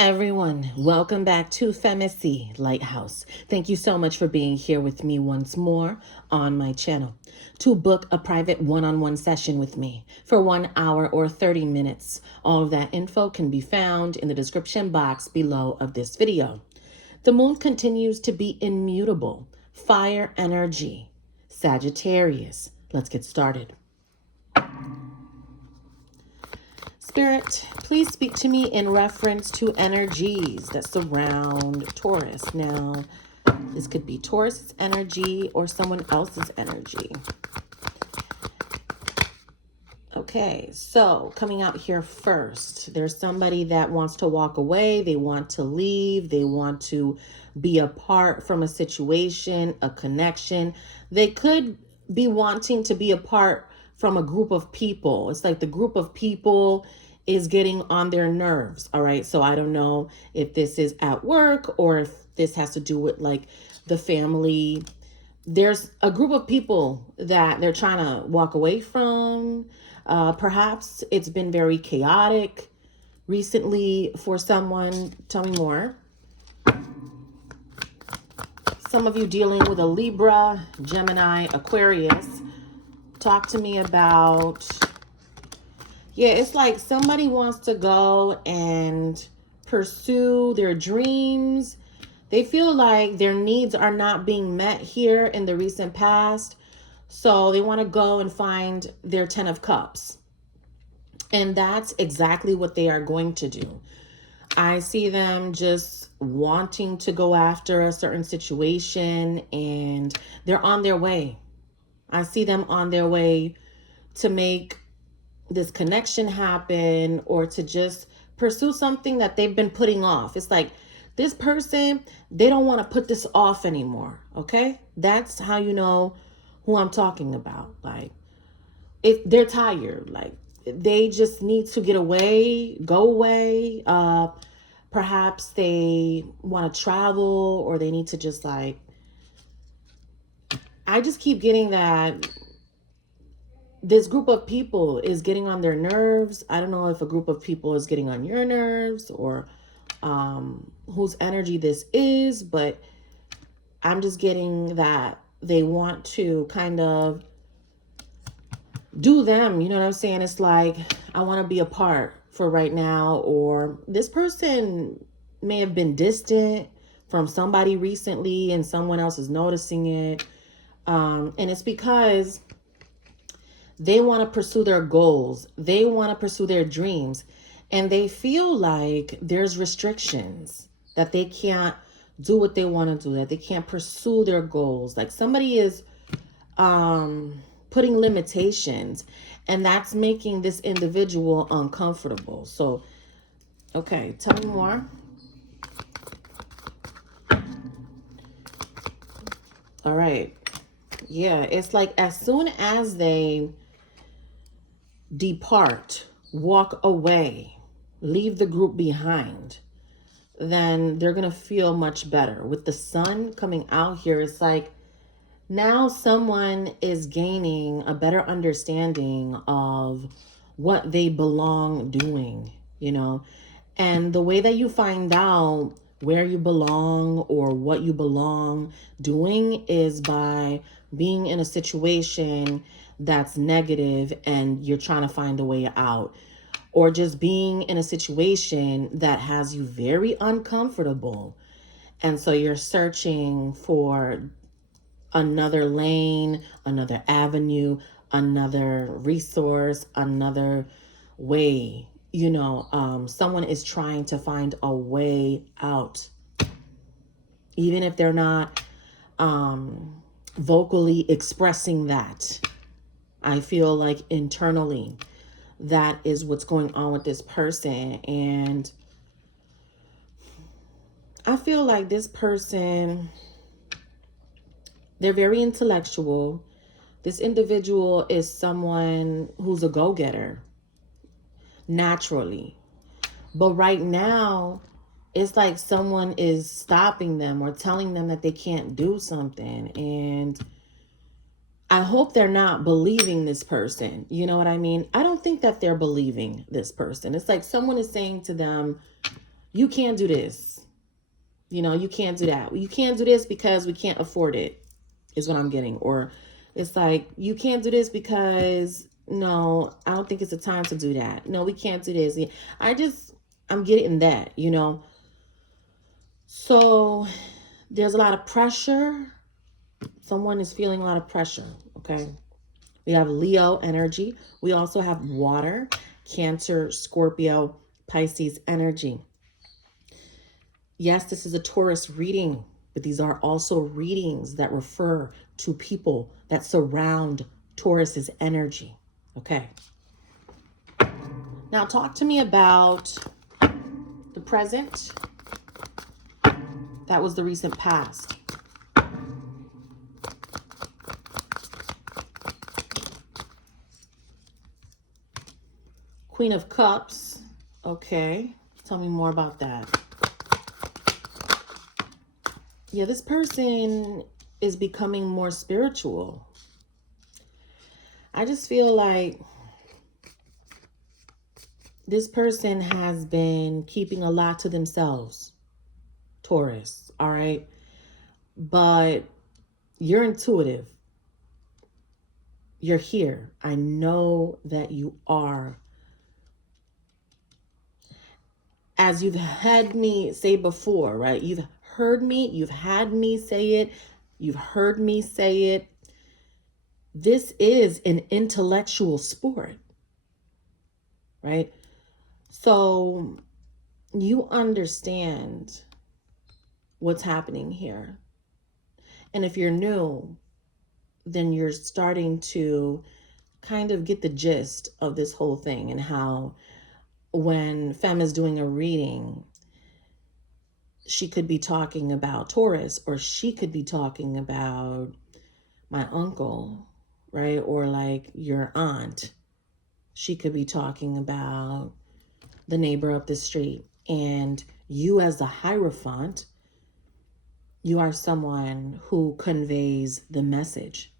Everyone, welcome back to FEMACY'S Lighthouse. Thank you so much for being here with me once more on my channel. To book a private one-on-one session with me for 1 hour or 30 minutes, all of that info can be found in the description box below of this video. The moon continues to be immutable. Fire energy. Sagittarius. Let's get started. Spirit, please speak to me in reference to energies that surround Taurus. Now, this could be Taurus's energy or someone else's energy. Okay, so coming out here first, there's somebody that wants to walk away. They want to leave. They want to be apart from a situation, a connection. They could be wanting to be apart from a group of people. It's like the group of people is getting on their nerves. All right. So I don't know if this is at work or if this has to do with like the family. There's a group of people that they're trying to walk away from. Perhaps it's been very chaotic recently for someone. Tell me more. Some of you dealing with a Libra, Gemini, Aquarius. Talk to me about, yeah, it's like somebody wants to go and pursue their dreams. They feel like their needs are not being met here in the recent past. So they want to go and find their 10 of Cups. And that's exactly what they are going to do. I see them just wanting to go after a certain situation and they're on their way. I see them on their way to make this connection happen or to just pursue something that they've been putting off. It's like this person, they don't want to put this off anymore. Okay. That's how you know who I'm talking about. Like they're tired. Like they just need to get away, go away. Perhaps they want to travel or they need to just like, I just keep getting that this group of people is getting on their nerves. I don't know if a group of people is getting on your nerves or whose energy this is, but I'm just getting that they want to kind of do them. You know what I'm saying? It's like, I want to be apart for right now, or this person may have been distant from somebody recently and someone else is noticing it. And it's because they want to pursue their goals. They want to pursue their dreams. And they feel like there's restrictions that they can't do what they want to do, that they can't pursue their goals. Like somebody is putting limitations and that's making this individual uncomfortable. So, okay, tell me more. All right. Yeah, it's like as soon as they depart, walk away, leave the group behind, then they're going to feel much better. With the sun coming out here, it's like now someone is gaining a better understanding of what they belong doing, you know, and the way that you find out where you belong or what you belong doing is by being in a situation that's negative and you're trying to find a way out, or just being in a situation that has you very uncomfortable. And so you're searching for another lane, another avenue, another resource, another way. You know, someone is trying to find a way out. Even if they're not vocally expressing that. I feel like internally that is what's going on with this person. And I feel like this person, they're very intellectual. This individual is someone who's a go-getter naturally. But right now, it's like someone is stopping them or telling them that they can't do something. And I hope they're not believing this person. You know what I mean? I don't think that they're believing this person. It's like someone is saying to them, you can't do this. You know, you can't do that. You can't do this because we can't afford it, is what I'm getting. Or it's like, you can't do this because, no, I don't think it's the time to do that. No, we can't do this. I'm getting that, you know. So there's a lot of pressure. Someone is feeling a lot of pressure, okay? We have Leo energy. We also have water, Cancer, Scorpio, Pisces energy. Yes, this is a Taurus reading, but these are also readings that refer to people that surround Taurus's energy. Okay. Now talk to me about the present. That was the recent past. Queen of Cups. Okay. Tell me more about that. Yeah, this person is becoming more spiritual. I just feel like this person has been keeping a lot to themselves, Taurus, all right? But you're intuitive. You're here. I know that you are. As you've had me say before, right? You've heard me, you've had me say it, you've heard me say it. This is an intellectual sport, right? So you understand what's happening here. And if you're new, then you're starting to kind of get the gist of this whole thing, and how when Fem is doing a reading, she could be talking about Taurus, or she could be talking about my uncle, right? Or like your aunt. She could be talking about the neighbor up the street. And you, as the Hierophant, you are someone who conveys the message.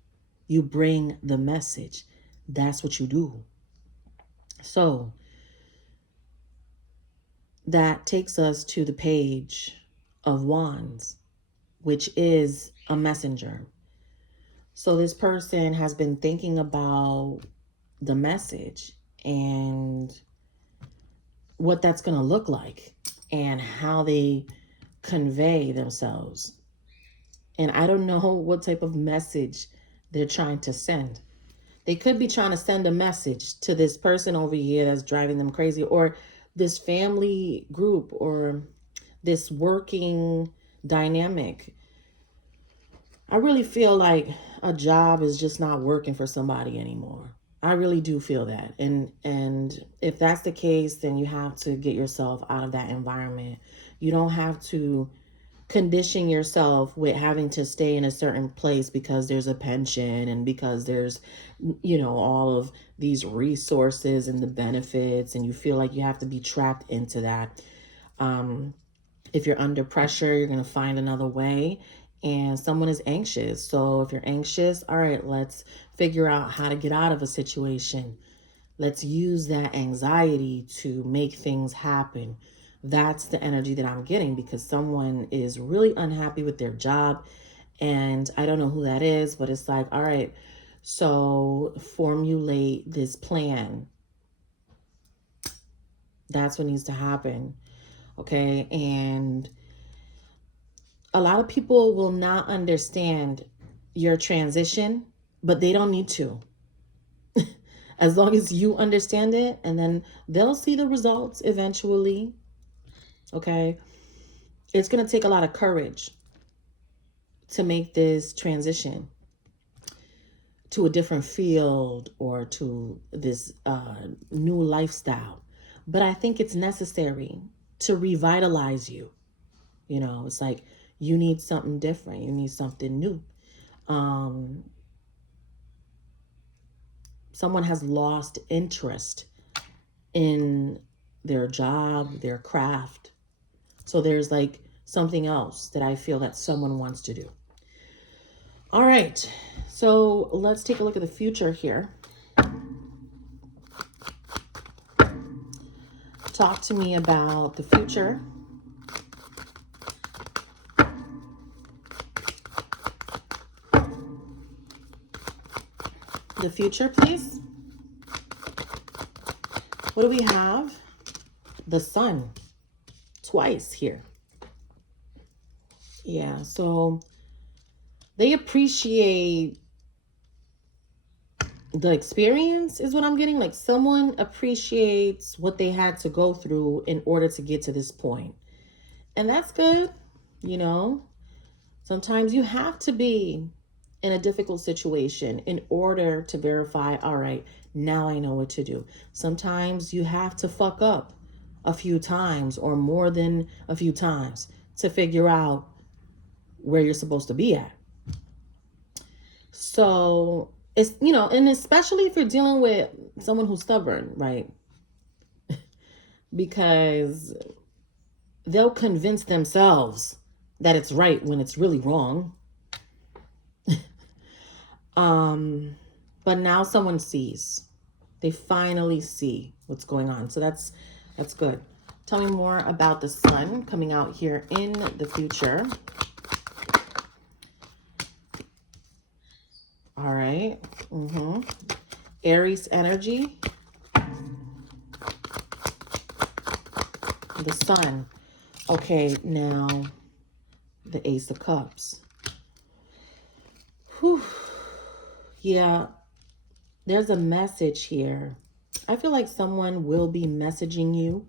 You bring the message. That's what you do. So that takes us to the Page of Wands, which is a messenger. So this person has been thinking about the message and what that's going to look like and how they convey themselves. And I don't know what type of message they're trying to send. They could be trying to send a message to this person over here that's driving them crazy, or this family group, or this working dynamic. I really feel like a job is just not working for somebody anymore. I really do feel that. And if that's the case, then you have to get yourself out of that environment. You don't have to condition yourself with having to stay in a certain place because there's a pension and because there's, you know, all of these resources and the benefits, and you feel like you have to be trapped into that. If you're under pressure, you're going to find another way. And someone is anxious. So if you're anxious, all right, let's figure out how to get out of a situation. Let's use that anxiety to make things happen. That's the energy that I'm getting, because someone is really unhappy with their job. And I don't know who that is, but it's like, all right, so formulate this plan. That's what needs to happen. Okay. And a lot of people will not understand your transition, but they don't need to. As long as you understand it, and then they'll see the results eventually. Okay. It's going to take a lot of courage to make this transition to a different field or to this new lifestyle. But I think it's necessary to revitalize you. You know, it's like you need something different. You need something new. Someone has lost interest in their job, their craft. So there's like something else that I feel that someone wants to do. All right, so let's take a look at the future here. Talk to me about the future The future, please. What do we have? The sun. Twice here. Yeah, so they appreciate the experience is what I'm getting. Like someone appreciates what they had to go through in order to get to this point. And that's good. You know, sometimes you have to be in a difficult situation in order to verify, all right, now I know what to do. Sometimes you have to fuck up a few times or more than a few times to figure out where you're supposed to be at. So it's, you know, and especially if you're dealing with someone who's stubborn, right? Because they'll convince themselves that it's right when it's really wrong. But now someone sees. They finally see what's going on. So that's good. Tell me more about the sun coming out here in the future. All right. Aries energy. The sun. Okay, now the Ace of Cups. Whew. Yeah, there's a message here. I feel like someone will be messaging you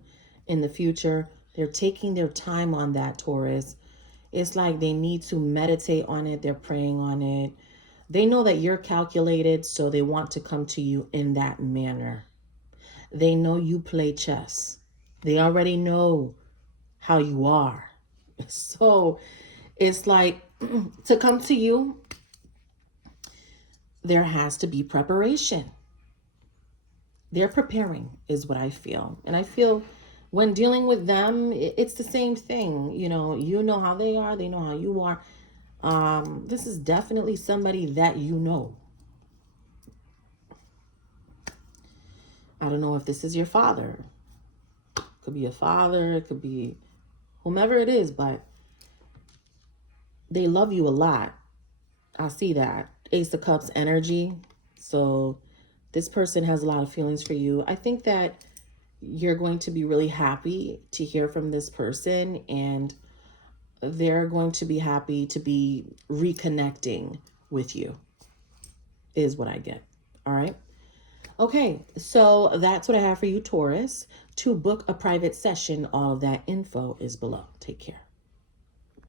in the future. They're taking their time on that, Taurus. It's like they need to meditate on it. They're praying on it. They know that you're calculated, so they want to come to you in that manner. They know you play chess. They already know how you are. So it's like to come to you, there has to be preparation. They're preparing is what I feel. And I feel when dealing with them, it's the same thing. You know how they are. They know how you are. This is definitely somebody that you know. I don't know if this is your father. It could be a father. It could be whomever it is, but they love you a lot. I see that. Ace of Cups energy. So this person has a lot of feelings for you. I think that you're going to be really happy to hear from this person, and they're going to be happy to be reconnecting with you is what I get. All right. Okay. So that's what I have for you, Taurus. To book a private session, all of that info is below. Take care.